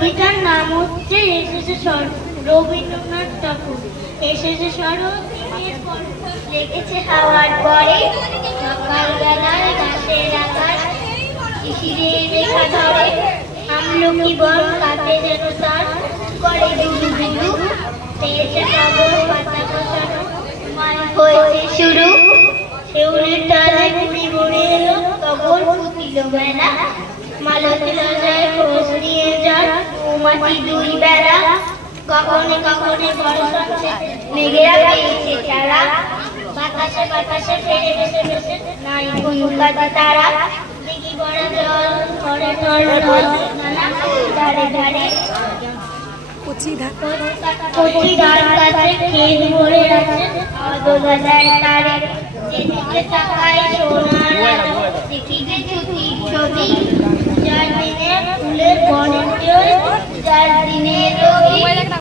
কবিতার নাম হচ্ছে এসেছে শরৎ, রবীন্দ্রনাথ ঠাকুর। এসেছে শরৎ, লেগেছে হাওয়ার পরে, সকালবেলায় ঘাসের আকাশ শিশিরের রেখা ধরে, আমলকি বন কাঁপে যেন তার করে দুলু দুলু, পেয়েছে খবর পাতা বসানো, হয়েছে শুরু। শেউলের ডালে কুড়ি ভরে এলো, টগর ফুটিল মেলা, মালতী লজায় খোঁজ নিয়ে যান মৌমাছি দুই বেলা। কখনে কখনে বর্ষণে মেঘেরা পেয়েছে চারা, বাতাসে বাতাসে ফেরে ভেসে ভেসে নাই কোনো কাজে তারা। দিঘি ভরা জল ভরে ঢল ঢল নানা ধারে ধারে, কচি ধান গাছে ক্ষেত ভরে আছে আদোলার তারে। যেদিকে তাকাই সোনার আলো, দেখিবে ছুটির ছবি, যার দিনে ফুলের বনের জয়, যার দিনে রবি।